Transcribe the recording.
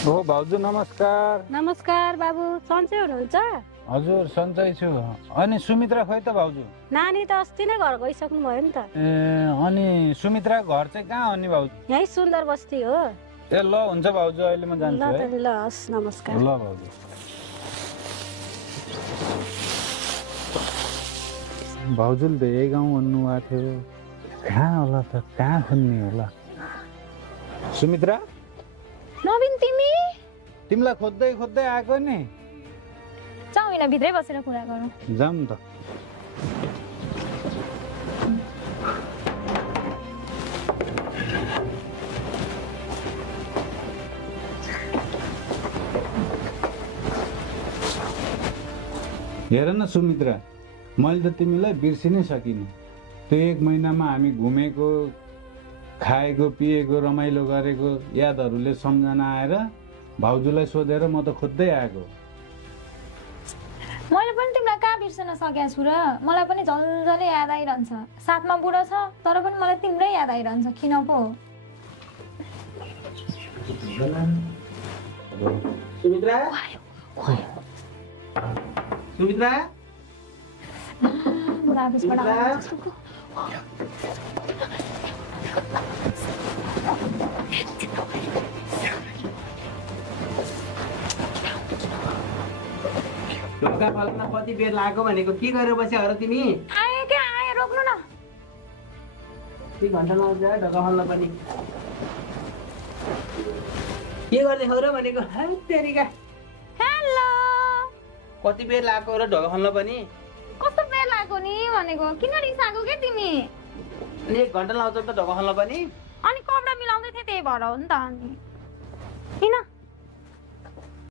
हो भाउजू नमस्कार। नमस्कार बाबु, सन्चै हुनुहुन्छ? हजुर सन्चै छु। अनि सुमित्रा खोइ त भाउजू? नानी त अस्ति नै घर गइसक्नु भयो नि त। अनि सुमित्रा घर चाहिँ कहाँ हो नि भाउजू? यही सुन्दर बस्ती हो। ए ल हुन्छ भाउजू, अहिले म जान्छु है। ल हस्, नमस्कार। ल भाउजू। भाउजूले त यही गाउँ भन्नु भएको थियो। कहाँ होला त, कहाँ खोज्ने होला? सुमित्रा, नवीन तिमीलाई खोज्दै खोज्दै आएको नि। जाउँ यिनीहरू भित्रै बसेर कुरा गरौँ। जाऊँ त। हेर न सुमित्रा, मैले त तिमीलाई बिर्सिनै सकिनँ। त्यो 1 महिनामा हामी घुमेको, खाएको, पिएको, रमाइलो गरेको यादहरूले सम्झना आएर भाउजूलाई सोधेर म त खोज्दै आएको। मैले पनि तिमीलाई कहाँ बिर्सन सकेको छु र? मलाई पनि झल्झलै याद आइरहन्छ। साथमा बुढो छ तर पनि मलाई तिम्रै याद आइरहन्छ, किन पो? सुमित्रा, सुमित्रा, बुढा अफिसबाट आएको। ढोका फल्न कति बेर लाग्यो भनेको के गरेर बस्या हो र तिमी? आए क्या आए, रोक्नु न। 1 घन्टा लाग्छ ढोका फल्न पनि। के गर्दै हो र भनेको? तेरिका हेलो, कति बेर लाग्यो र ढोका फल्न पनि? कस्तो बेर लाग्यो नि भनेको? किन रिसाएको के तिमी? अनि 1 घन्टा लाग्छ त ढोका फल्न पनि? अनि कपडा मिलाउँदै थिएँ, त्यही भएर हो नि त। अनि